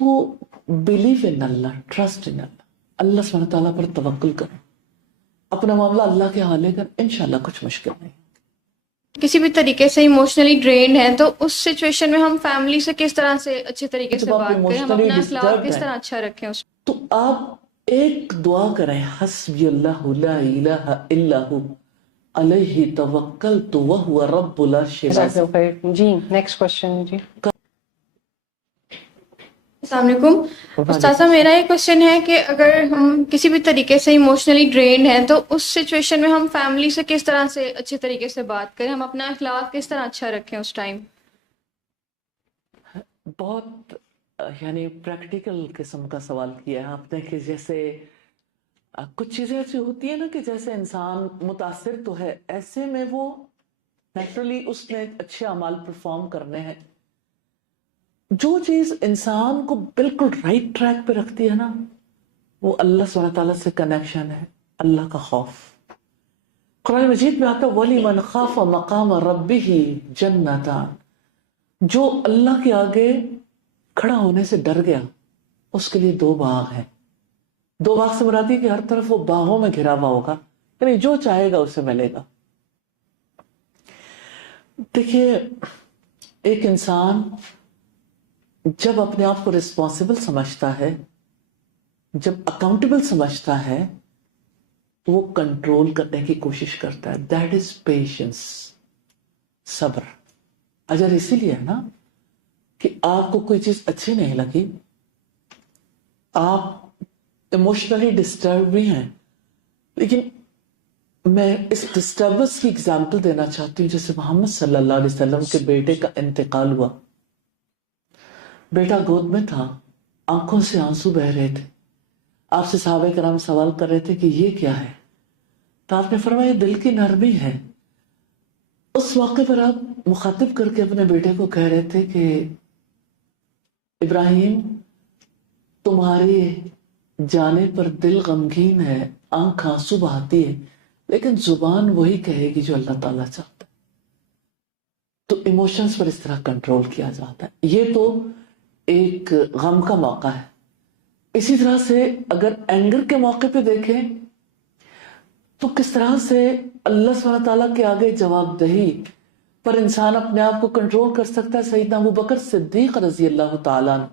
تو believe in Allah, trust in اللہ، اللہ سبحانہ تعالیٰ پر توکل کرو، اپنا معاملہ اللہ کے حوالے کر، انشاءاللہ کچھ مشکل نہیں۔ کسی بھی طریقے سے ایموشنلی ڈرینڈ ہیں تو اس سچویشن میں ہم فیملی سے کس طرح سے اچھے طریقے سے جب آپ بات کریں، ہم ایموشنلی اپنا اخلاق ڈسٹربڈ کس ہیں طرح اچھا رکھیں اس تو آپ ایک دعا کریں، حسبی اللہ لا الہ الا ہو علیہ توکلت وہو رب العرش جزاک العظیم۔ اللہ خیر۔ جی نیکسٹ کوشچن جی۔ السلام علیکم استاذہ، میرا یہ کوشچن ہے کہ اگر ہم کسی بھی طریقے سے ایموشنلی ڈرینڈ ہیں تو اس سچویشن میں ہم فیملی سے کس طرح سے اچھے طریقے سے بات کریں، ہم اپنا اخلاق کس طرح اچھا رکھیں اس ٹائم؟ بہت یعنی پریکٹیکل قسم کا سوال کیا ہے آپ نے، کہ جیسے کچھ چیزیں ایسی ہوتی ہیں نا کہ جیسے انسان متاثر تو ہے، ایسے میں وہ نیچرلی اس نے اچھے اعمال پرفارم کرنے ہیں۔ جو چیز انسان کو بالکل رائٹ ٹریک پہ رکھتی ہے نا، وہ اللہ سبحانہ تعالیٰ سے کنیکشن ہے، اللہ کا خوف۔ قرآن مجید میں آتا ہے وَلِمَنْ خَافَ مَقَامَ رَبِّهِ جَنَّتَانِ، جو اللہ کے آگے کھڑا ہونے سے ڈر گیا اس کے لیے 2 باغ ہیں۔ 2 باغ سے مراد ہے کہ ہر طرف وہ باغوں میں گھرا ہوا ہوگا، یعنی جو چاہے گا اسے ملے گا۔ دیکھیے، ایک انسان جب اپنے آپ کو رسپانسبل سمجھتا ہے، جب اکاؤنٹیبل سمجھتا ہے، تو وہ کنٹرول کرنے کی کوشش کرتا ہے۔ دیٹ از پیشنس، صبر۔ اجر اسی لیے ہے نا کہ آپ کو کوئی چیز اچھی نہیں لگی، آپ ایموشنلی ڈسٹرب بھی ہیں، لیکن میں اس ڈسٹربنس کی اگزامپل دینا چاہتی ہوں۔ جیسے محمد صلی اللہ علیہ وسلم کے بیٹے کا انتقال ہوا، بیٹا گود میں تھا، آنکھوں سے آنسو بہ رہے تھے، آپ سے صحابہ کرام سوال کر رہے تھے کہ یہ کیا ہے، تو آپ نے فرمایا دل کی نرمی ہے۔ اس موقع پر آپ مخاطب کر کے اپنے بیٹے کو کہہ رہے تھے کہ ابراہیم، تمہارے جانے پر دل غمگین ہے، آنکھ آنسو بہاتی ہے، لیکن زبان وہی کہے گی جو اللہ تعالیٰ چاہتا ہے۔ تو ایموشنز پر اس طرح کنٹرول کیا جاتا ہے۔ یہ تو ایک غم کا موقع ہے۔ اسی طرح سے اگر اینگر کے موقع پہ دیکھیں تو کس طرح سے اللہ سبحانہ تعالیٰ کے آگے جواب دہی پر انسان اپنے آپ کو کنٹرول کر سکتا ہے۔ سیدنا ابوبکر صدیق رضی اللہ تعالیٰ عنہ،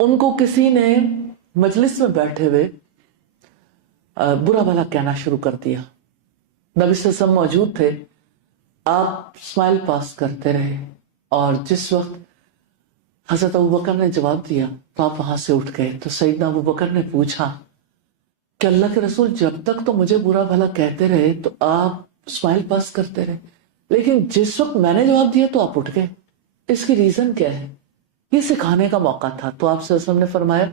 ان کو کسی نے مجلس میں بیٹھے ہوئے برا بھلا کہنا شروع کر دیا، نبی صلی اللہ علیہ وسلم موجود تھے، آپ اسمائل پاس کرتے رہے، اور جس وقت حضرت ابوبکر نے جواب دیا تو آپ وہاں سے اٹھ گئے۔ تو سیدنا ابوبکر نے پوچھا کہ اللہ کے رسول، جب تک تو مجھے برا بھلا کہتے رہے تو آپ اسمائل پاس کرتے رہے، لیکن جس وقت میں نے جواب دیا تو آپ اٹھ گئے، اس کی ریزن کیا ہے؟ یہ سکھانے کا موقع تھا۔ تو آپ صلی اللہ علیہ وسلم نے فرمایا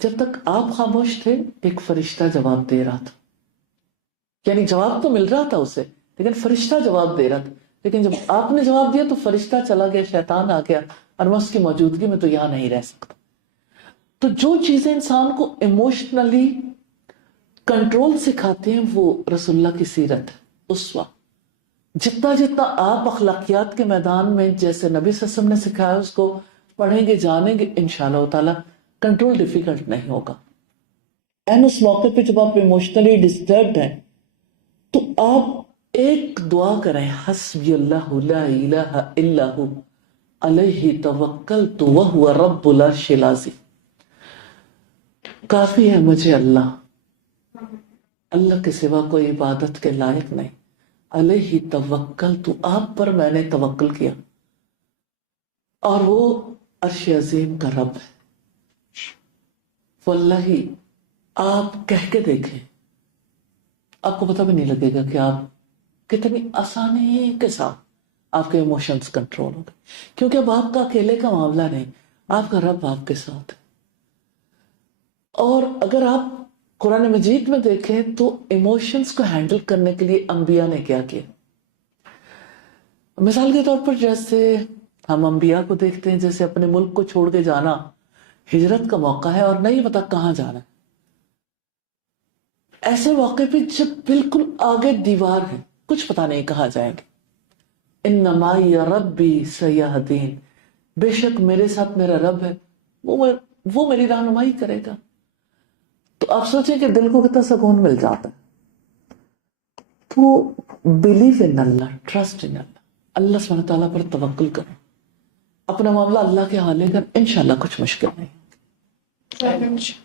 جب تک آپ خاموش تھے ایک فرشتہ جواب دے رہا تھا، یعنی جواب تو مل رہا تھا اسے لیکن فرشتہ جواب دے رہا تھا، لیکن جب آپ نے جواب دیا تو فرشتہ چلا گیا، شیطان آ گیا، اور میں اس کی موجودگی میں تو یہاں نہیں رہ سکتا۔ تو جو چیزیں انسان کو ایموشنلی کنٹرول سکھاتے ہیں وہ رسول اللہ کی سیرت ہے، اسوہ۔ جتنا جتنا آپ اخلاقیات کے میدان میں جیسے نبی صلی اللہ علیہ وسلم نے سکھایا اس کو پڑھیں گے، جانیں گے، انشاءاللہ تعالی کنٹرول ڈیفیکلٹ نہیں ہوگا۔ اینڈ اس موقع پہ جب آپ ایموشنلی ڈسٹربڈ ہیں تو آپ ایک دعا کریں، حسبی اللہ لا الہ الا ہو علیہ توکلت وہو رب العرش العظیم۔ کافی ہے مجھے اللہ، اللہ کے سوا کوئی عبادت کے لائق نہیں، علیہ توکلت، آپ پر میں نے توکل کیا، اور وہ عرش عظیم کا رب ہے۔ واللہ آپ کہہ کے دیکھیں، آپ کو پتہ بھی نہیں لگے گا کہ آپ کتنی آسانی کے ساتھ آپ کے ایموشنز کنٹرول ہو گئے، کیونکہ اب آپ کا اکیلے کا معاملہ نہیں، آپ کا رب آپ کے ساتھ ہے۔ اور اگر آپ قرآن مجید میں دیکھیں تو ایموشنز کو ہینڈل کرنے کے لیے انبیاء نے کیا کیا۔ مثال کے طور پر جیسے ہم انبیاء کو دیکھتے ہیں، جیسے اپنے ملک کو چھوڑ کے جانا، ہجرت کا موقع ہے اور نہیں پتا کہاں جانا ہے، ایسے موقع پہ جب بالکل آگے دیوار ہے، کچھ پتا نہیں کہاں جائیں گے، ان معی ربی سیہدین، بے شک میرے ساتھ میرا رب ہے، وہ میری رہنمائی کرے گا. تو آپ سوچیں کہ دل کو کتنا سکون مل جاتا ہے. تو believe in Allah, trust in اللہ, اللہ سبحانہ تعالیٰ پر توکل کرو, اپنا معاملہ اللہ کے حوالے کر, انشاءاللہ کچھ مشکل نہیں.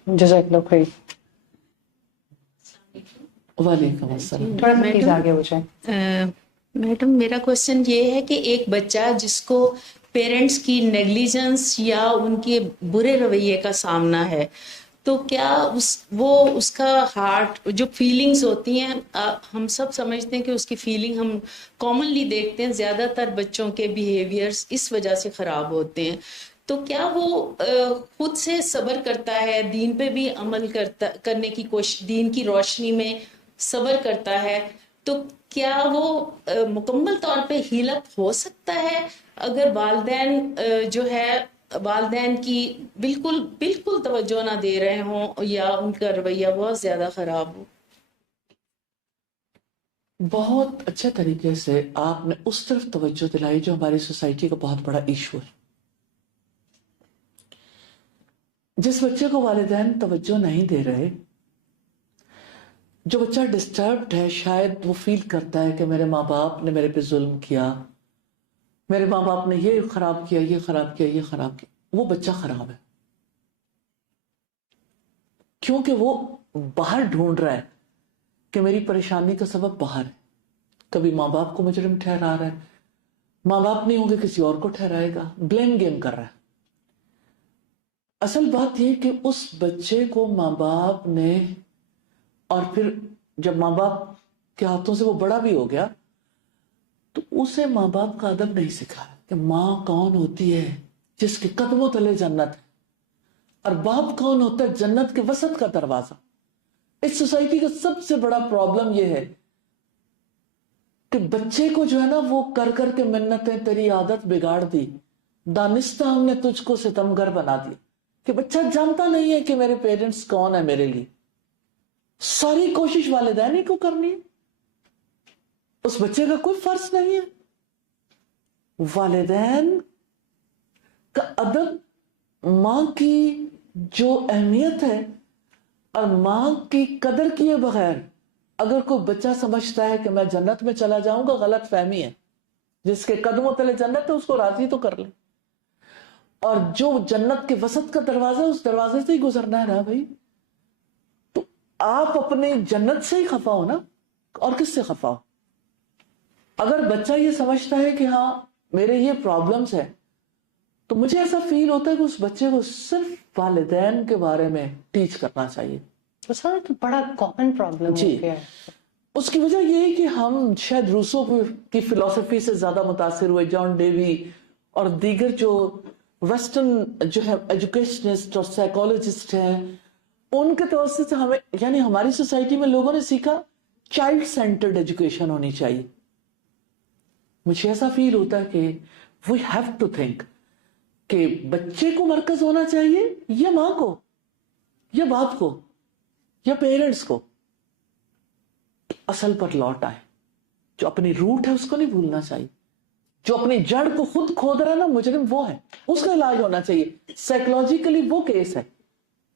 جزاک اللہ خیر. وعلیکم السلام. تھوڑا پلیز آگے ہو جائیں. میڈم میرا کوشچن یہ ہے کہ ایک بچہ جس کو پیرنٹس کی نیگلیجنس یا ان کے برے رویے کا سامنا ہے, تو کیا اس کا ہارٹ جو فیلنگز ہوتی ہیں, ہم سب سمجھتے ہیں کہ اس کی فیلنگ ہم کامنلی دیکھتے ہیں, زیادہ تر بچوں کے بیہیویئرز اس وجہ سے خراب ہوتے ہیں, تو کیا وہ خود سے صبر کرتا ہے, دین پہ بھی عمل کرنے کی کوشش, دین کی روشنی میں صبر کرتا ہے, تو کیا وہ مکمل طور پہ ہیل اپ ہو سکتا ہے اگر والدین کی بالکل توجہ نہ دے رہے ہوں یا ان کا رویہ بہت زیادہ خراب ہو؟ بہت اچھے طریقے سے آپ نے اس طرف توجہ دلائی جو ہماری سوسائٹی کا بہت بڑا ایشو ہے. جس بچے کو والدین توجہ نہیں دے رہے, جو بچہ ڈسٹربڈ ہے, شاید وہ فیل کرتا ہے کہ میرے ماں باپ نے میرے پہ ظلم کیا, میرے ماں باپ نے یہ خراب کیا, یہ خراب کیا, یہ خراب کیا. وہ بچہ خراب ہے کیونکہ وہ باہر ڈھونڈ رہا ہے کہ میری پریشانی کا سبب باہر ہے. کبھی ماں باپ کو مجرم ٹھہرا رہا ہے, ماں باپ نہیں ہوں گے کسی اور کو ٹھہرائے گا, بلیم گیم کر رہا ہے. اصل بات یہ کہ اس بچے کو ماں باپ نے, اور پھر جب ماں باپ کے ہاتھوں سے وہ بڑا بھی ہو گیا تو اسے ماں باپ کا ادب نہیں سکھایا کہ ماں کون ہوتی ہے جس کے قدموں تلے جنت ہے, اور باپ کون ہوتا ہے جنت کے وسط کا دروازہ. اس سوسائٹی کا سب سے بڑا پرابلم یہ ہے کہ بچے کو جو ہے نا وہ کر کر کے منتیں, تیری عادت بگاڑ دی, دانستہ ہم نے تجھ کو ستمگر بنا دیا, کہ بچہ جانتا نہیں ہے کہ میرے پیرنٹس کون ہے میرے لیے. ساری کوشش والدین ہی کو کرنی ہے, اس بچے کا کوئی فرض نہیں ہے. والدین کا ادب, ماں کی جو اہمیت ہے اور ماں کی قدر کیے بغیر اگر کوئی بچہ سمجھتا ہے کہ میں جنت میں چلا جاؤں گا, غلط فہمی ہے. جس کے قدموں تلے جنت ہے اس کو راضی تو کر لیں, اور جو جنت کے وسط کا دروازہ ہے اس دروازے سے ہی گزرنا ہے نا بھائی. تو آپ اپنے جنت سے ہی خفا ہو نا, اور کس سے خفا ہو. اگر بچہ یہ سمجھتا ہے کہ ہاں میرے یہ پرابلمز ہیں, تو مجھے ایسا فیل ہوتا ہے کہ اس بچے کو صرف والدین کے بارے میں ٹیچ کرنا چاہیے. تو بڑا کامن پرابلم ہو جی, گیا. اس کی وجہ یہ ہے کہ ہم شاید روسو کی فلسفی سے زیادہ متاثر ہوئے, جان ڈیوی اور دیگر جو ویسٹرن جو ہے ایجوکیشنسٹ اور سائیکالوجسٹ ہیں, ان کے توسط سے ہمیں, یعنی ہماری سوسائٹی میں لوگوں نے سیکھا چائلڈ سینٹرڈ ایجوکیشن ہونی چاہیے. مجھے ایسا فیل ہوتا ہے کہ وی ہیو ٹو تھنک کہ بچے کو مرکز ہونا چاہیے یا ماں کو یا باپ کو یا پیرنٹس کو. اصل پر لوٹ آئے, جو اپنی روٹ ہے اس کو نہیں بھولنا چاہیے. جو اپنی جڑ کو خود کھود رہا ہے نا مجرم, وہ ہے, اس کا علاج ہونا چاہیے. سائیکولوجیکلی وہ کیس ہے,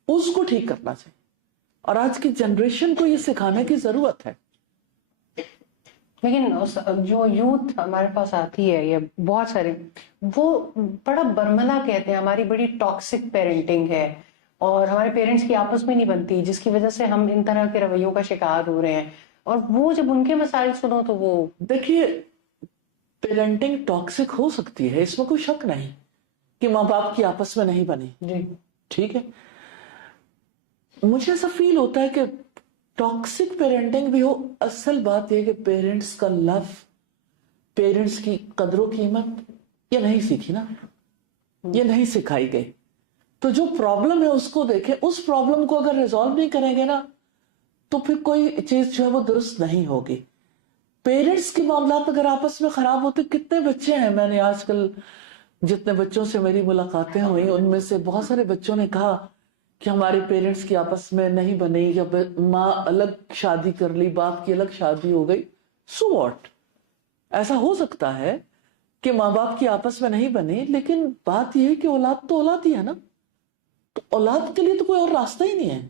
اس کو ٹھیک کرنا چاہیے. اور آج کی جنریشن کو یہ سکھانے کی ضرورت ہے. لیکن جو یوتھ ہمارے پاس آتی ہے, یا بہت سارے, وہ بڑا برملا کہتے ہیں ہماری بڑی ٹاکسک پیرنٹنگ ہے اور ہمارے پیرنٹس کی آپس میں نہیں بنتی, جس کی وجہ سے ہم ان طرح کے رویوں کا شکار ہو رہے ہیں. اور وہ جب ان کے مسائل سنو تو وہ, دیکھیے پیرنٹنگ ٹاکسک ہو سکتی ہے, اس میں کوئی شک نہیں کہ ماں باپ کی آپس میں نہیں بنی. جی ٹھیک ہے, مجھے ایسا فیل ہوتا ہے کہ ٹاکسک پیرنٹنگ بھی ہو, اصل بات یہ کہ پیرنٹس کا لو, پیرنٹس کی قدر و قیمت یہ نہیں سیکھی نا, یہ نہیں سکھائی گئی. تو جو پرابلم ہے اس کو دیکھیں, اس پرابلم کو اگر ریزالو نہیں کریں گے نا تو پھر کوئی چیز جو ہے وہ درست نہیں ہوگی. پیرنٹس کے معاملات اگر آپس میں خراب ہوتے, کتنے بچے ہیں, میں نے آج کل جتنے بچوں سے میری ملاقاتیں ہوئی ان میں سے بہت سارے بچوں نے کہا کہ ہمارے پیرنٹس کی آپس میں نہیں بنی, یا ماں الگ شادی کر لی, باپ کی الگ شادی ہو گئی. سو واٹ, ایسا ہو سکتا ہے کہ ماں باپ کی آپس میں نہیں بنی, لیکن بات یہ ہے کہ اولاد تو اولاد ہی ہے نا. تو اولاد کے لیے تو کوئی اور راستہ ہی نہیں ہے.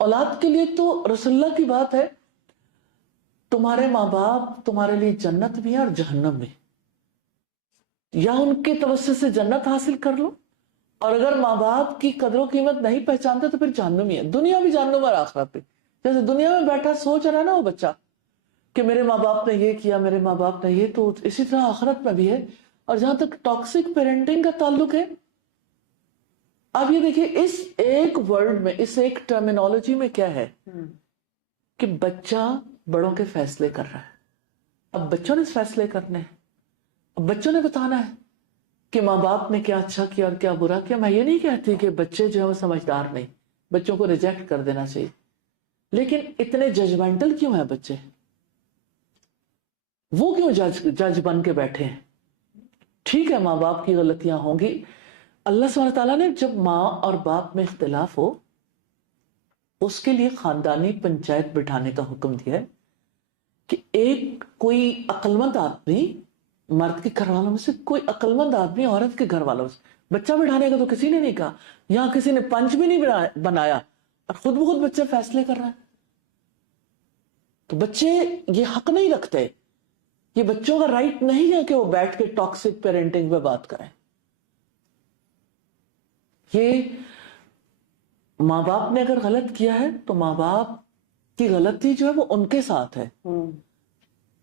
اولاد کے لیے تو رسول اللہ کی بات ہے, تمہارے ماں باپ تمہارے لیے جنت بھی ہے اور جہنم بھی. یا ان کے توسط سے جنت حاصل کر لو, اور اگر ماں باپ کی قدر و قیمت نہیں پہچانتے تو پھر جہنم ہی ہے. دنیا بھی جہنم اور آخرت بھی. جیسے دنیا میں بیٹھا سوچ رہا ہے نا وہ بچہ کہ میرے ماں باپ نے یہ کیا, میرے ماں باپ نے یہ, تو اسی طرح آخرت میں بھی ہے. اور جہاں تک ٹاکسک پیرنٹنگ کا تعلق ہے, آپ یہ دیکھیے اس ایک ورڈ میں, اس ایک ٹرمینالوجی میں کیا ہے کہ بچہ بڑوں کے فیصلے کر رہا ہے. اب بچوں نے فیصلے کرنے ہیں, اب بچوں نے بتانا ہے کہ ماں باپ نے کیا اچھا کیا اور کیا برا کیا. میں یہ نہیں کہتی کہ بچے جو ہے وہ سمجھدار نہیں, بچوں کو ریجیکٹ کر دینا چاہیے, لیکن اتنے ججمنٹل کیوں ہیں بچے؟ وہ کیوں جج بن کے بیٹھے ہیں؟ ٹھیک ہے ماں باپ کی غلطیاں ہوں گی. اللہ سبحانہ تعالیٰ نے جب ماں اور باپ میں اختلاف ہو اس کے لیے خاندانی پنچایت بٹھانے کا حکم دیا ہے کہ ایک کوئی عقلمند آدمی, مرد کے گھر والوں میں سے کوئی عقلمند آدمی عورت کے گھر والوں سے, بچہ بٹھانے کا تو کسی نے نہیں کہا. یہاں کسی نے پنچ بھی نہیں بنایا اور خود بخود بچے فیصلے کر رہے ہیں. تو بچے یہ حق نہیں رکھتے, یہ بچوں کا رائٹ نہیں ہے کہ وہ بیٹھ کے ٹاکسک پیرنٹنگ پہ بات کریں. یہ ماں باپ نے اگر غلط کیا ہے تو ماں باپ کی غلطی جو ہے وہ ان کے ساتھ ہے,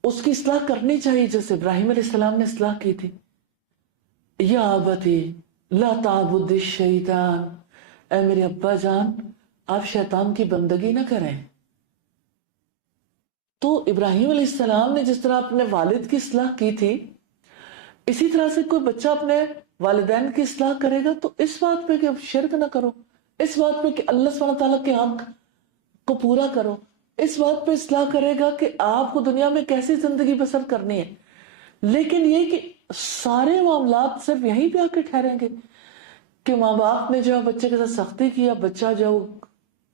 اس کی اصلاح کرنی چاہیے. جیسے ابراہیم علیہ السلام نے اصلاح کی تھی, یا ابتی لا تعبد الشیطان, اے میرے ابا جان آپ شیطان کی بندگی نہ کریں. تو ابراہیم علیہ السلام نے جس طرح اپنے والد کی اصلاح کی تھی, اسی طرح سے کوئی بچہ اپنے والدین کی اصلاح کرے گا تو اس بات پہ کہ اب شرک نہ کرو, اس بات پہ کہ اللہ سبحانہ تعالیٰ کے حق کو پورا کرو, اس بات پہ اصلاح کرے گا کہ آپ کو دنیا میں کیسی زندگی بسر کرنی ہے. لیکن یہ کہ سارے معاملات صرف یہیں پہ آ کے ٹھہریں گے کہ ماں باپ نے جو ہے بچے کے ساتھ سختی کیا, بچہ جو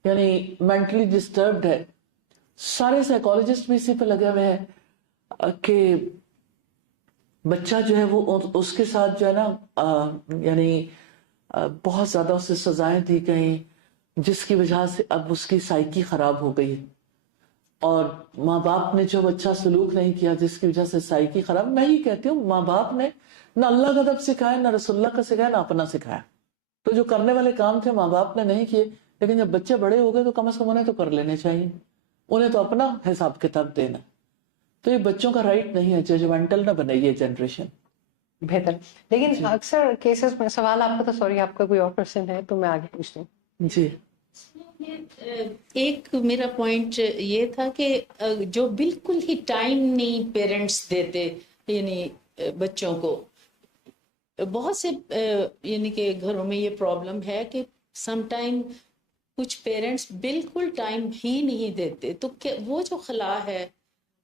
یعنی مینٹلی ڈسٹربڈ ہے. سارے سائیکالوجسٹ بھی اسی پہ لگے ہوئے ہیں کہ بچہ جو ہے وہ اس کے ساتھ جو ہے نا یعنی بہت زیادہ اسے سزائیں دی گئیں جس کی وجہ سے اب اس کی سائیکی خراب ہو گئی ہے, اور ماں باپ نے جو اچھا سلوک نہیں کیا جس کی وجہ سے سائیکی خراب. میں ہی کہتی ہوں ماں باپ نے نہ اللہ کا ادب سکھایا, نہ رسول اللہ کا سکھایا, نہ اپنا سکھایا. تو جو کرنے والے کام تھے ماں باپ نے نہیں کیے, لیکن جب بچے بڑے ہو گئے تو کم از کم انہیں تو کر لینے چاہیے, انہیں تو اپنا حساب کتاب دینا. تو یہ بچوں کا رائٹ نہیں ہے, ججمنٹل نہ بنے یہ جنریشن. بہتر. لیکن اکثر کیسز میں سوال آپ کا, تو سوری آپ کا کوئی اور پرسن ہے تو میں آگے پوچھتی ہوں. جی ایک میرا پوائنٹ یہ تھا کہ جو بالکل ہی ٹائم نہیں پیرنٹس دیتے یعنی بچوں کو, بہت سے یعنی کہ گھروں میں یہ پرابلم ہے کہ سم ٹائم کچھ پیرنٹس بالکل ٹائم ہی نہیں دیتے. تو وہ جو خلا ہے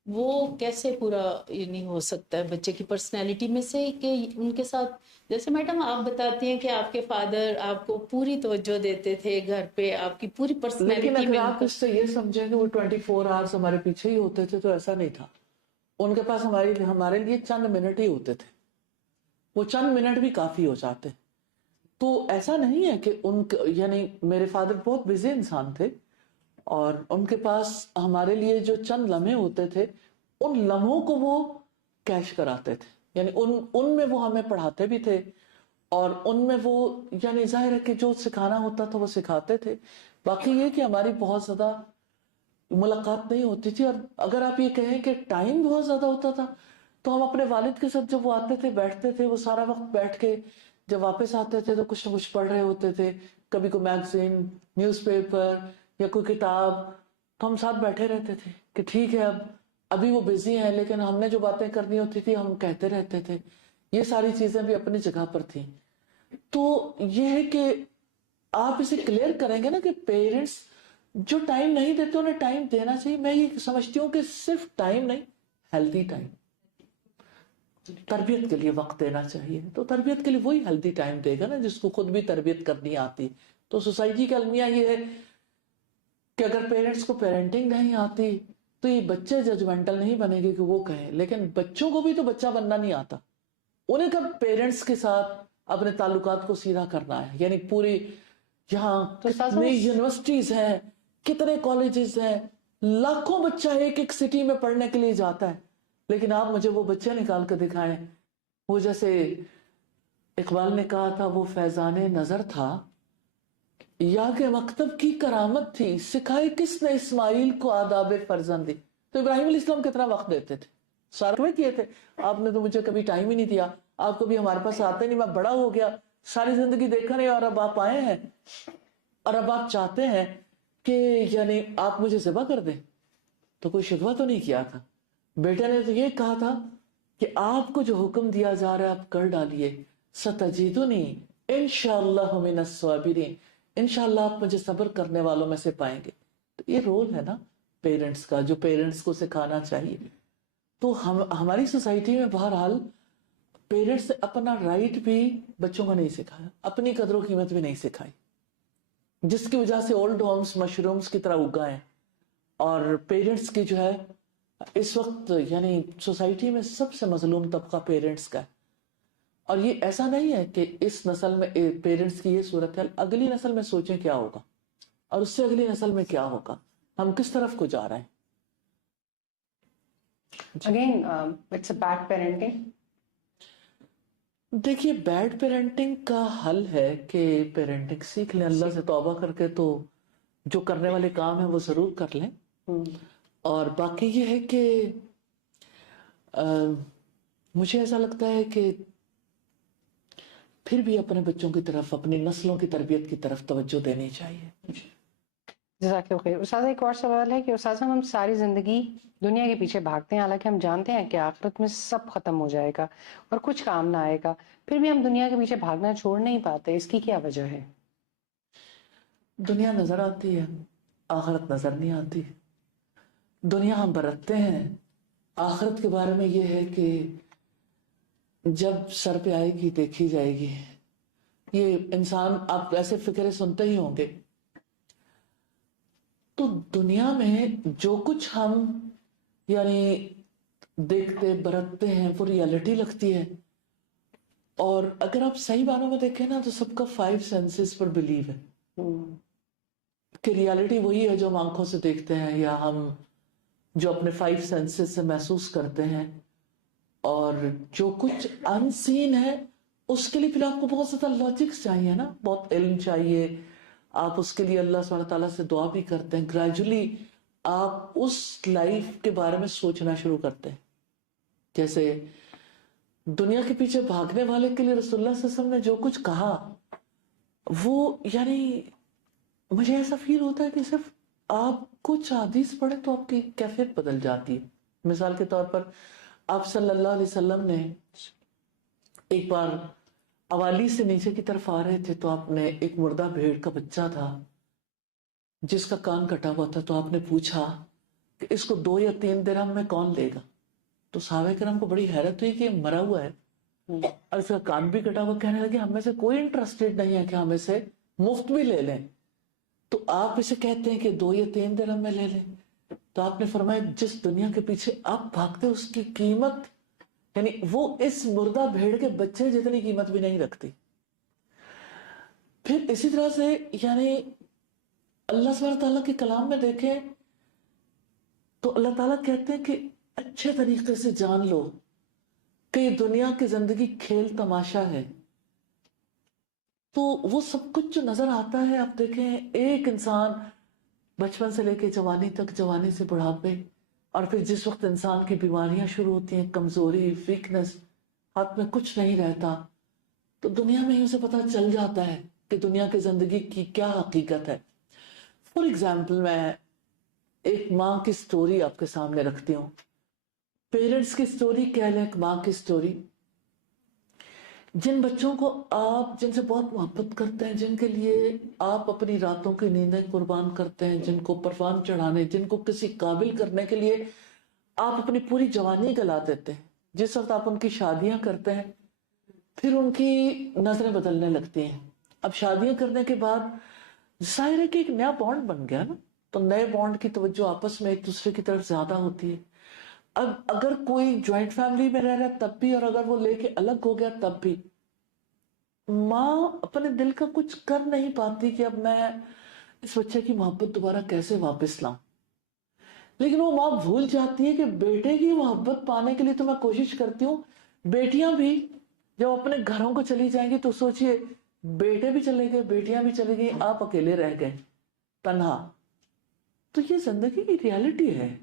وہ کیسے پورا یعنی ہو سکتا ہے بچے کی پرسنالٹی میں سے کہ ان کے ساتھ, جیسے میڈم آپ بتاتی ہیں کہ آپ کے فادر آپ کو پوری توجہ دیتے تھے گھر پہ, آپ کی پوری پرسنالٹی لیکن میں. اگر آپ اس سے یہ سمجھیں کہ وہ 24 آورس ہمارے پیچھے ہی ہوتے تھے تو ایسا نہیں تھا. ان کے پاس ہمارے لیے چند منٹ ہی ہوتے تھے, وہ چند منٹ بھی کافی ہو جاتے. تو ایسا نہیں ہے کہ یعنی میرے فادر بہت بزی انسان تھے اور ان کے پاس ہمارے لیے جو چند لمحے ہوتے تھے ان لمحوں کو وہ کیش کراتے تھے. یعنی ان میں وہ ہمیں پڑھاتے بھی تھے اور ان میں وہ یعنی ظاہر ہے کہ جو سکھانا ہوتا تھا وہ سکھاتے تھے. باقی یہ کہ ہماری بہت زیادہ ملاقات نہیں ہوتی تھی. اور اگر آپ یہ کہیں کہ ٹائم بہت زیادہ ہوتا تھا تو ہم اپنے والد کے ساتھ جب وہ آتے تھے بیٹھتے تھے, وہ سارا وقت بیٹھ کے جب واپس آتے تھے تو کچھ نہ کچھ پڑھ رہے ہوتے تھے, کبھی کوئی میگزین, نیوز پیپر یا کوئی کتاب. تو ہم ساتھ بیٹھے رہتے تھے کہ ٹھیک ہے ابھی وہ بزی ہیں لیکن ہم نے جو باتیں کرنی ہوتی تھی ہم کہتے رہتے تھے. یہ ساری چیزیں بھی اپنی جگہ پر تھیں. تو یہ ہے کہ آپ اسے کلیئر کریں گے نا کہ پیرنٹس جو ٹائم نہیں دیتے انہیں ٹائم دینا چاہیے. میں یہ سمجھتی ہوں کہ صرف ٹائم نہیں, ہیلدی ٹائم, تربیت کے لیے وقت دینا چاہیے. تو تربیت کے لیے وہی ہیلدی ٹائم دے گا نا جس کو خود بھی تربیت کرنی آتی. تو سوسائٹی کا المیہ یہ ہے کہ اگر پیرنٹس کو پیرنٹنگ نہیں آتی تو یہ بچے ججمنٹل نہیں بنے گے کہ وہ کہیں, لیکن بچوں کو بھی تو بچہ بننا نہیں آتا. انہیں کب پیرنٹس کے ساتھ اپنے تعلقات کو سیدھا کرنا ہے, یعنی پوری یہاں تو کتنی یونیورسٹیز ہیں, کتنے کالجز ہیں, لاکھوں بچہ ایک ایک سٹی میں پڑھنے کے لیے جاتا ہے, لیکن آپ مجھے وہ بچے نکال کے دکھائیں, وہ جیسے اقبال نے کہا تھا وہ فیضان نظر تھا یا کہ مکتب کی کرامت تھی, سکھائی کس نے اسماعیل کو آداب فرزندی. تو ابراہیم علیہ السلام کتنا وقت دیتے تھے, سارے کیے تھے, آپ نے تو مجھے کبھی ٹائم ہی نہیں دیا, آپ کبھی ہمارے پاس آتے نہیں, میں بڑا ہو گیا, ساری زندگی دیکھا نہیں, اور اب آپ آئے ہیں اور اب آپ چاہتے ہیں کہ یعنی آپ مجھے ذبح کر دیں. تو کوئی شکوہ تو نہیں کیا تھا. بیٹے نے تو یہ کہا تھا کہ آپ کو جو حکم دیا جا رہا ہے آپ کر ڈالیے, ستجدنی انشاءاللہ من الصابرین, انشاءاللہ آپ مجھے صبر کرنے والوں میں سے پائیں گے. تو یہ رول ہے نا پیرنٹس کا, جو پیرنٹس کو سکھانا چاہیے. تو ہماری سوسائٹی میں بہرحال پیرنٹس نے اپنا رائٹ بھی بچوں کو نہیں سکھایا, اپنی قدر و قیمت بھی نہیں سکھائی, جس کی وجہ سے اولڈ ہومز مشرومز کی طرح اگائے. اور پیرنٹس کی جو ہے اس وقت یعنی سوسائٹی میں سب سے مظلوم طبقہ پیرنٹس کا ہے. اور یہ ایسا نہیں ہے کہ اس نسل میں پیرنٹس کی یہ صورت ہے, اگلی نسل میں سوچیں کیا ہوگا, اور اس سے اگلی نسل میں کیا ہوگا, ہم کس طرف کو جا رہے ہیں. Again it's a bad parenting. دیکھیے بیڈ پیرنٹنگ کا حل ہے کہ پیرنٹنگ سیکھ لیں, اللہ سے توبہ کر کے, تو جو کرنے والے کام ہیں وہ ضرور کر لیں. اور باقی یہ ہے کہ مجھے ایسا لگتا ہے کہ پھر بھی اپنے بچوں کی طرف, اپنی نسلوں کی تربیت کی طرف توجہ دینی چاہیے. جزاک اللہ خیر. استاذہ ایک اور سوال ہے کہ استاذہ ہم ساری زندگی دنیا کے پیچھے بھاگتے ہیں, حالانکہ ہم جانتے ہیں کہ آخرت میں سب ختم ہو جائے گا اور کچھ کام نہ آئے گا, پھر بھی ہم دنیا کے پیچھے بھاگنا چھوڑ نہیں پاتے, اس کی کیا وجہ ہے؟ دنیا نظر آتی ہے, آخرت نظر نہیں آتی. دنیا ہم برتتے ہیں, آخرت کے بارے میں یہ ہے کہ جب سر پہ آئے گی دیکھی جائے گی. یہ انسان, آپ ایسے فکرے سنتے ہی ہوں گے. تو دنیا میں جو کچھ ہم یعنی دیکھتے برتتے ہیں وہ ریالٹی لگتی ہے. اور اگر آپ صحیح معنوں میں دیکھیں نا تو سب کا 5 سینسز پر بلیو ہے کہ ریالٹی وہی ہے جو ہم آنکھوں سے دیکھتے ہیں, یا ہم جو اپنے 5 سینسز سے محسوس کرتے ہیں. اور جو کچھ ان سین ہے اس کے لیے پھر آپ کو بہت زیادہ لاجکس چاہیے نا, بہت علم چاہیے. آپ اس کے لیے اللہ سبحانہ تعالیٰ سے دعا بھی کرتے ہیں. گریجولی آپ اس لائف کے بارے میں سوچنا شروع کرتے ہیں. جیسے دنیا کے پیچھے بھاگنے والے کے لیے رسول اللہ صلی اللہ علیہ وسلم نے جو کچھ کہا, وہ یعنی مجھے ایسا فیل ہوتا ہے کہ صرف آپ کچھ حدیث پڑھیں تو آپ کی کیفیت بدل جاتی ہے. مثال کے طور پر آپ صلی اللہ علیہ وسلم نے ایک بار اوالی سے نیچے کی طرف آ رہے تھے, تو آپ نے ایک مردہ بھیڑ کا بچہ تھا جس کا کان کٹا ہوا تھا, تو آپ نے پوچھا کہ اس کو 2 یا 3 درہم میں کون لے گا. تو صحابہ کرام کو بڑی حیرت ہوئی کہ یہ مرا ہوا ہے اور اس کا کان بھی کٹا ہوا. کہنے لگے ہم میں سے کوئی انٹرسٹڈ نہیں ہے کہ ہم اسے مفت بھی لے لیں, تو آپ اسے کہتے ہیں کہ 2 یا 3 درہم میں لے لیں. تو آپ نے فرمایا جس دنیا کے پیچھے آپ بھاگتے اس کی قیمت یعنی وہ اس مردہ بھیڑ کے بچے جتنی قیمت بھی نہیں رکھتی. پھر اسی طرح سے یعنی اللہ سبحانہ تعالیٰ کے کلام میں دیکھیں تو اللہ تعالیٰ کہتے ہیں کہ اچھے طریقے سے جان لو کہ یہ دنیا کی زندگی کھیل تماشا ہے. تو وہ سب کچھ جو نظر آتا ہے, آپ دیکھیں ایک انسان بچپن سے لے کے جوانی تک, جوانی سے بڑھاپے, اور پھر جس وقت انسان کی بیماریاں شروع ہوتی ہیں, کمزوری, ویکنس, ہاتھ میں کچھ نہیں رہتا, تو دنیا میں ہی اسے پتہ چل جاتا ہے کہ دنیا کی زندگی کی کیا حقیقت ہے. فار ایگزامپل میں ایک ماں کی سٹوری آپ کے سامنے رکھتی ہوں, پیرنٹس کی سٹوری کہہ لیں, ایک ماں کی سٹوری. جن بچوں کو آپ جن سے بہت محبت کرتے ہیں, جن کے لیے آپ اپنی راتوں کی نیندیں قربان کرتے ہیں, جن کو پروان چڑھانے, جن کو کسی قابل کرنے کے لیے آپ اپنی پوری جوانی گلا دیتے ہیں, جس وقت آپ ان کی شادیاں کرتے ہیں پھر ان کی نظریں بدلنے لگتی ہیں. اب شادیاں کرنے کے بعد ظاہر ہے کہ ایک نیا بانڈ بن گیا نا, تو نئے بانڈ کی توجہ آپس میں ایک دوسرے کی طرف زیادہ ہوتی ہے. اب اگر کوئی جوائنٹ فیملی میں رہ رہا ہے تب بھی, اور اگر وہ لے کے الگ ہو گیا تب بھی, ماں اپنے دل کا کچھ کر نہیں پاتی کہ اب میں اس بچے کی محبت دوبارہ کیسے واپس لاؤں، لیکن وہ ماں بھول جاتی ہے کہ بیٹے کی محبت پانے کے لیے تو میں کوشش کرتی ہوں. بیٹیاں بھی جب اپنے گھروں کو چلی جائیں گی تو سوچئے بیٹے بھی چلے گئے، بیٹیاں بھی چلے گئی، آپ اکیلے رہ گئے تنہا. تو یہ زندگی کی ریالٹی ہے.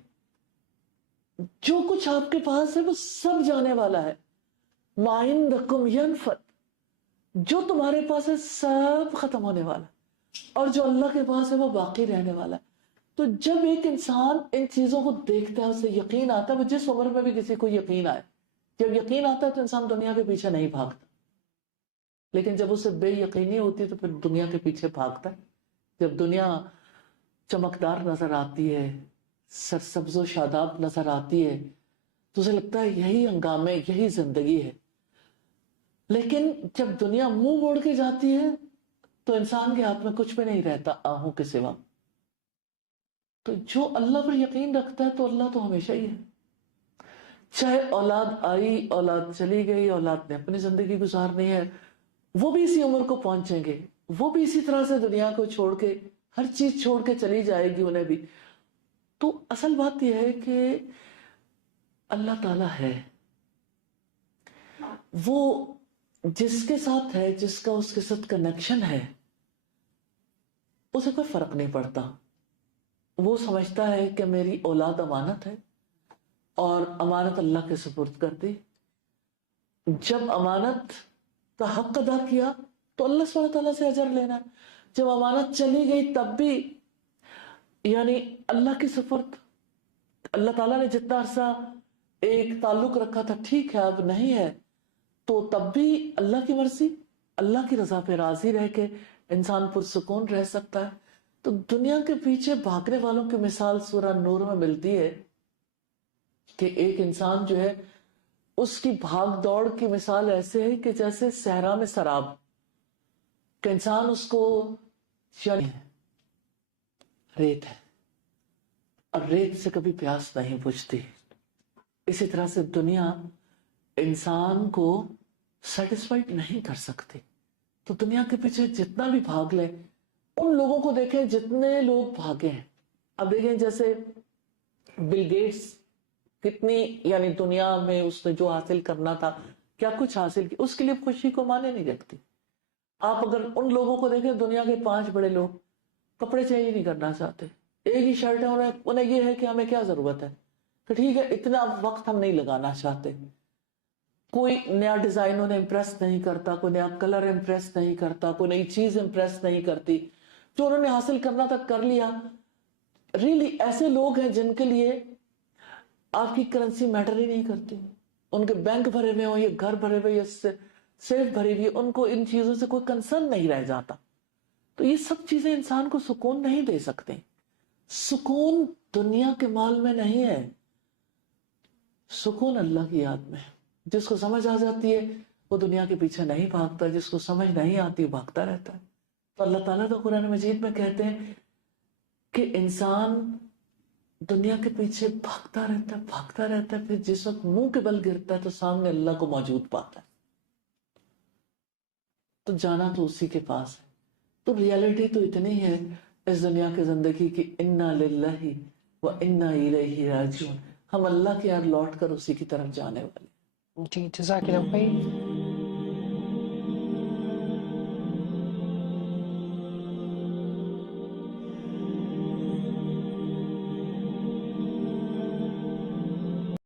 جو کچھ آپ کے پاس ہے وہ سب جانے والا ہے. ما عندکم ینفد، جو تمہارے پاس ہے سب ختم ہونے والا، اور جو اللہ کے پاس ہے وہ باقی رہنے والا ہے. تو جب ایک انسان ان چیزوں کو دیکھتا ہے، اسے یقین آتا ہے، وہ جس عمر میں بھی کسی کو یقین آئے، جب یقین آتا ہے تو انسان دنیا کے پیچھے نہیں بھاگتا. لیکن جب اسے بے یقینی ہوتی تو پھر دنیا کے پیچھے بھاگتا ہے. جب دنیا چمکدار نظر آتی ہے، سرسبز و شاداب نظر آتی ہے، تو اسے لگتا ہے یہی ہنگامے، یہی زندگی ہے. لیکن جب دنیا منہ موڑ کے جاتی ہے تو انسان کے ہاتھ میں کچھ بھی نہیں رہتا آہوں کے سوا. تو جو اللہ پر یقین رکھتا ہے تو اللہ تو ہمیشہ ہی ہے. چاہے اولاد آئی، اولاد چلی گئی، اولاد نے اپنی زندگی گزارنی ہے، وہ بھی اسی عمر کو پہنچیں گے، وہ بھی اسی طرح سے دنیا کو چھوڑ کے، ہر چیز چھوڑ کے چلی جائے گی انہیں بھی. تو اصل بات یہ ہے کہ اللہ تعالیٰ ہے، وہ جس کے ساتھ ہے، جس کا اس کے ساتھ کنیکشن ہے، اسے کوئی فرق نہیں پڑتا. وہ سمجھتا ہے کہ میری اولاد امانت ہے اور امانت اللہ کے سپرد کر دی. جب امانت کا حق ادا کیا تو اللہ سبحانہ تعالیٰ سے اجر لینا ہے. جب امانت چلی گئی تب بھی یعنی اللہ کی سپرد، اللہ تعالیٰ نے جتنا عرصہ ایک تعلق رکھا تھا ٹھیک ہے، اب نہیں ہے تو تب بھی اللہ کی مرضی، اللہ کی رضا پہ راضی رہ کے انسان پرسکون رہ سکتا ہے. تو دنیا کے پیچھے بھاگنے والوں کی مثال سورہ نور میں ملتی ہے کہ ایک انسان جو ہے اس کی بھاگ دوڑ کی مثال ایسے ہے کہ جیسے صحرا میں سراب، کہ انسان اس کو یعنی ریت ہے اور ریت سے کبھی پیاس نہیں بجھتی. اسی طرح سے دنیا انسان کو سیٹسفائڈ نہیں کر سکتی. تو دنیا کے پیچھے جتنا بھی بھاگ لے، ان لوگوں کو دیکھیں جتنے لوگ بھاگے ہیں. اب دیکھیں جیسے بل گیٹس کتنی یعنی دنیا میں اس نے جو حاصل کرنا تھا، کیا کچھ حاصل کی، اس کے لیے خوشی کو مانے نہیں رکھتی. آپ اگر ان لوگوں کو دیکھیں، دنیا کے 5 بڑے لوگ کپڑے چینج نہیں کرنا چاہتے، ایک ہی شرٹ ہے، انہیں یہ ہے کہ ہمیں کیا ضرورت ہے، کہ ٹھیک ہے اتنا وقت ہم نہیں لگانا چاہتے. کوئی نیا ڈیزائن انہیں امپریس نہیں کرتا، کوئی نیا کلر امپریس نہیں کرتا، کوئی نئی چیز امپریس نہیں کرتی. جو انہوں نے حاصل کرنا تھا کر لیا. ریلی ایسے لوگ ہیں جن کے لیے آپ کی کرنسی میٹر ہی نہیں کرتی. ان کے بینک بھرے ہوئے ہوں یا گھر بھرے ہوئے یا سیف بھری ہوئی، ان کو ان چیزوں سے کوئی کنسرن نہیں رہ جاتا. تو یہ سب چیزیں انسان کو سکون نہیں دے سکتے. سکون دنیا کے مال میں نہیں ہے، سکون اللہ کی یاد میں. جس کو سمجھ آ جاتی ہے وہ دنیا کے پیچھے نہیں بھاگتا، جس کو سمجھ نہیں آتی بھاگتا رہتا ہے. تو اللہ تعالیٰ تو قرآن مجید میں کہتے ہیں کہ انسان دنیا کے پیچھے بھاگتا رہتا ہے، پھر جس وقت منہ کے بل گرتا ہے تو سامنے اللہ کو موجود پاتا ہے. تو جانا تو اسی کے پاس ہے. تو ریالٹی تو اتنی ہے اس دنیا کی زندگی کی، انا للہ و انا الیہ راجعون، ہم اللہ کے یہاں لوٹ کر اسی کی طرف جانے والے. جی جزاک اللہ بھائی.